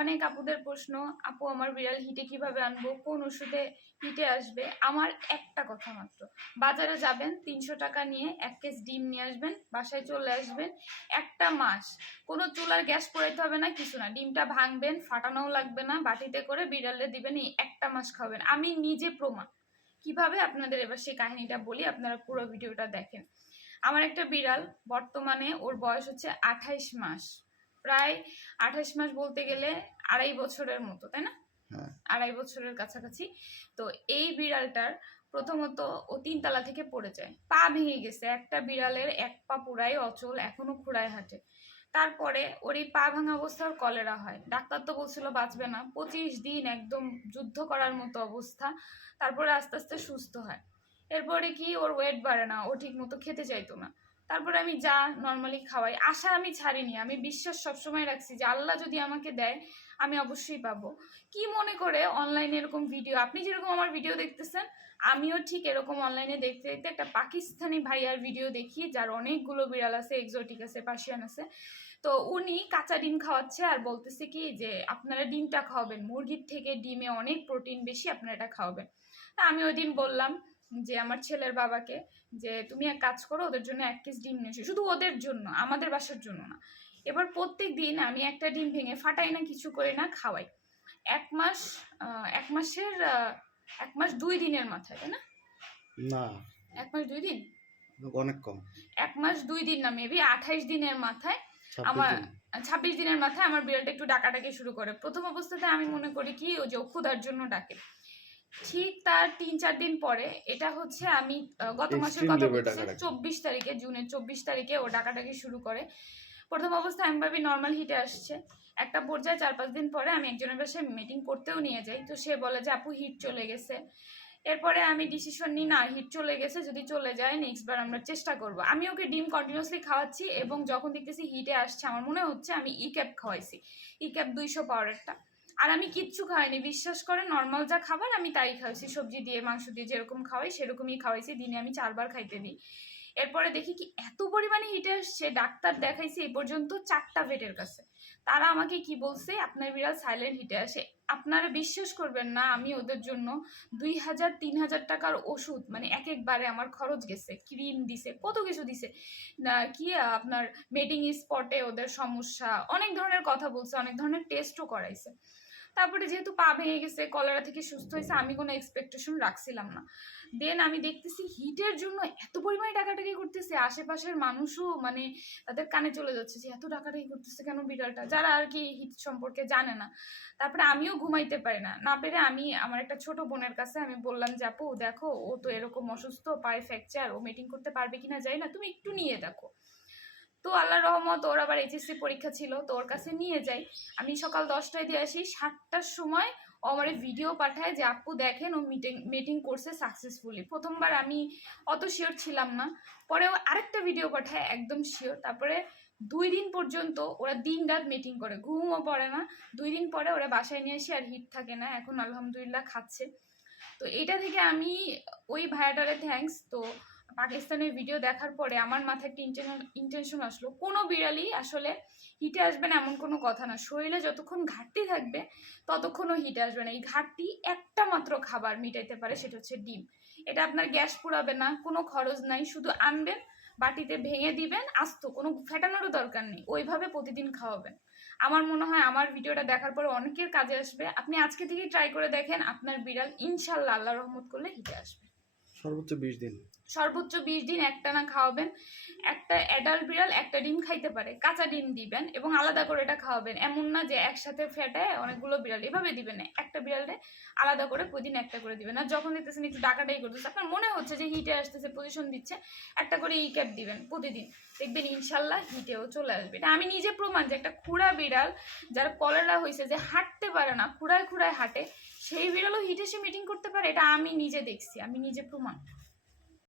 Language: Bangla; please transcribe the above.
অনেক আপুদের প্রশ্ন, আপু, আমার বিড়াল হিটে কীভাবে আনব? কোন ওষুধে হিটে আসবে? আমার একটা কথা মাত্র, বাজারে যাবেন, তিনশো টাকা নিয়ে এক কেস ডিম নিয়ে আসবেন, বাসায় চলে আসবেন, একটা মাস। কোনো চুলার গ্যাস পোড়াইতে হবে না, কিছু না। ডিমটা ভাঙবেন, ফাটানোও লাগবে না, বাটিতে করে বিড়ালে দিবেন, এই একটা মাস খাবেন আমি নিজে প্রমাণ। কীভাবে আপনাদের এবার সেই কাহিনীটা বলি, আপনারা পুরো ভিডিওটা দেখেন। আমার একটা বিড়াল, বর্তমানে ওর বয়স হচ্ছে আঠাইশ মাস। প্রায় আঠাশ মাস বলতে গেলে আড়াই বছরের মতো তাই না? হ্যাঁ। আড়াই বছরের কাছাকাছি। তো এই বিড়ালটার প্রথমত ও তিনতলা থেকে পড়ে যায়। পা ভেঙে গেছে একটা বিড়ালের এক পা পুরাই অচল এখনও খুঁড়ায় হাঁটে। তারপরে ওর এই পা ভাঙা অবস্থার কলেরা হয়। ডাক্তার তো বলছিল বাঁচবে না। পঁচিশ দিন একদম যুদ্ধ করার মতো অবস্থা। তারপরে আস্তে আস্তে সুস্থ হয়। এরপরে কি ওর ওয়েট বাড়ে না ও ঠিক মতো খেতে চাইতো না। তারপরে আমি যা নর্মালি খাওয়াই। আশা আমি ছাড়িনি, আমি বিশ্বাস সবসময় রাখছি যে আল্লাহ যদি আমাকে দেয়, আমি অবশ্যই পাবো। কি মনে করে অনলাইনে এরকম ভিডিও আপনি যেরকম আমার ভিডিও দেখতেছেন, আমিও ঠিক এরকম অনলাইনে দেখতে দেখতে একটা পাকিস্তানি ভাইয়ার ভিডিও দেখি, যার অনেকগুলো বিড়াল আছে এক্সোটিক আছে পার্সিয়ান আছে। তো উনি কাঁচা ডিম খাওয়াচ্ছে আর বলতেছে কি যে, আপনারা ডিমটা খাওয়াবেন। মুরগির থেকে ডিমে অনেক প্রোটিন বেশি, আপনারা এটা খাওয়াবেন। তা আমি ওই দিন বললাম যে আমার ছেলের বাবাকে যে তুমি এক কাজ করো ওদের জন্য এক কেস ডিম নিয়ে শুধু ওদের জন্য আমাদের বাসার জন্য না। এবার প্রত্যেক দিন আমি একটা ডিম ভেঙে ফাটাই না কিছু করে না খাওয়াই। এক মাস এক মাসের এক মাস দুই দিনের মাথায় তাই না? না। এক মাস দুই দিন? অনেক কম। এক মাস দুই দিন না মেবি আঠাইশ দিনের মাথায় আমার ছাব্বিশ দিনের মাথায় আমার বিড়ালটা একটু ডাকাডাকি শুরু করে। প্রথম অবস্থাতে আমি মনে করি কি ও যে ও ক্ষুধার জন্য ডাকে। ঠিক তার তিন চার দিন পরে এটা হচ্ছে আমি গত মাসের কথা বলছি চব্বিশ তারিখে জুনের চব্বিশ তারিখে ও ডাকাডাকি শুরু করে। প্রথম অবস্থায় আমি ভাবি নর্মাল হিটে আসছে। একটা পর্যায়ে চার পাঁচ দিন পরে আমি একজনের বাসায় মিটিং করতেও নিয়ে যাই। তো সে বলে যে আপু হিট চলে গেছে। এরপরে আমি ডিসিশন নিই না হিট চলে গেছে যদি চলে যায় নেক্সট বার আমরা চেষ্টা করব। আমি ওকে ডিম কন্টিনিউসলি খাওয়াচ্ছি এবং যখন দেখতেছি হিটে আসছে আমার মনে হচ্ছে আমি ই ক্যাপ খাওয়াইছি। ই ক্যাপ দুইশো পাউডারটা আর আমি কিচ্ছু খাইনি। বিশ্বাস করে নর্মাল যা খাবার আমি তাই খাওয়াইছি সবজি দিয়ে, মাংস দিয়ে যেরকম খাওয়াই, সেরকমই খাওয়াইছি। দিনে আমি চারবার খাইতে দিই। এরপরে দেখি কি এত পরিমাণে হিটে আসছে, ডাক্তার দেখাইছে এই পর্যন্ত চারটা ভেটের কাছে। তারা আমাকে কি বলছে, আপনার বিড়াল সাইলেন্ট হিটে আসে। আপনারা বিশ্বাস করবেন না, আমি ওদের জন্য দুই হাজার, তিন হাজার টাকার ওষুধ মানে এক একবারে আমার খরচ গেছে ক্রিম দিছে, কত কিছু দিছে। না, কি আপনার মেটিং স্পটে ওদের সমস্যা, অনেক ধরনের কথা বলছে, অনেক ধরনের টেস্টও করাইছে। তারপরে যেহেতু পা ভেঙে গেছে কলেরা থেকে সুস্থ হয়েছে, আমি কোনো এক্সপেকটেশন রাখছিলাম না। দেন আমি দেখতেছি হিটের জন্য এত পরিমাণে টাকাটাকি করতেছে, আশেপাশের মানুষও মানে তাদের কানে চলে যাচ্ছে যে, এত টাকাটাকি করতেছে কেন বিড়ালটা? যারা আর কি হিট সম্পর্কে জানে না। তারপরে আমিও ঘুমাইতে পারি না। না পেরে আমি আমার একটা ছোট বোনের কাছে আমি বললাম যে, আপু, দেখো, ও তো এরকম অসুস্থ, পায়ে ফ্র্যাকচার ও মিটিং করতে পারবে কিনা যাই না। তুমি একটু নিয়ে দেখো। তো আল্লাহ রহমত, ওর আবার এইচএসসি পরীক্ষা ছিল, তো ওর কাছে নিয়ে যাই। আমি সকাল দশটায় দিয়ে আসি, সাতটার সময় ও আমার ভিডিও পাঠায় যে, আপু দেখেন, ও মিটিং মিটিং করছে সাকসেসফুলি প্রথমবার আমি অত শিওর ছিলাম না। পরে ও আরেকটা ভিডিও পাঠায়, একদম শিওর তারপরে দুই দিন পর্যন্ত ওরা দিন রাত মিটিং করে, ঘুমও পড়ে না। দুই দিন পরে ওরা বাসায় নিয়ে এসে আর হিট থাকে না, এখন আলহামদুলিল্লাহ খাচ্ছে। তো এটা থেকে আমি ওই ভাইয়াটারে থ্যাঙ্কস তো পাকিস্তানের ভিডিও দেখার পরে আমার মাথায় একটা ইন্টেনশন আসলো। কোনো বিড়ালই আসলে হিটে আসবে না, এমন কোনো কথা না। শরীরে যতক্ষণ ঘাটতি থাকবে, ততক্ষণও হিটে আসবে না। এই ঘাটতি একটা মাত্র খাবার মিটাইতে পারে, সেটা হচ্ছে ডিম। এটা আপনার গ্যাস পুরাবে না, কোনো খরচ নাই। শুধু আনবেন, বাটিতে ভেঙে দিবেন, আস্ত। কোনো ফেটানোরও দরকার নেই। ওইভাবে প্রতিদিন খাওয়াবেন। আমার মনে হয় আমার ভিডিওটা দেখার পরে অনেকের কাজে আসবে। আপনি আজকে থেকেই ট্রাই করে দেখেন, আপনার বিড়াল ইনশাল্লাহ আল্লাহ রহমত করলে হিটে আসবে। সর্বোচ্চ বিশ দিন। সর্বোচ্চ বিশ দিন একটা না খাওয়াবেন। একটা অ্যাডাল্ট বিড়াল একটা ডিম খাইতে পারে। কাঁচা ডিম দিবেন এবং আলাদা করে এটা খাওয়াবেন। এমন না যে একসাথে ফেটে অনেকগুলো বিড়াল এভাবে দিবেন না। একটা বিড়ালে আলাদা করে প্রতিদিন একটা করে দিবেন। আর যখন দেখতেছেন একটু ডাকাটাই করতেছে, আপনার মনে হচ্ছে যে হিটে আসতেছে পজিশন দিচ্ছে, একটা করে ই ক্যাপ দিবেন প্রতিদিন। দেখবেন ইনশাল্লাহ হিটেও চলে আসবে। এটা আমি নিজে প্রমাণ যে একটা খুঁড়া বিড়াল যার কলেরা হয়েছে যে হাঁটতে পারে না, খুঁড়ায় খুঁড়ায় হাঁটে, সেই বিড়ালও হিটে সে মিটিং করতে পারে। এটা আমি নিজে দেখছি, আমি নিজে প্রমাণ।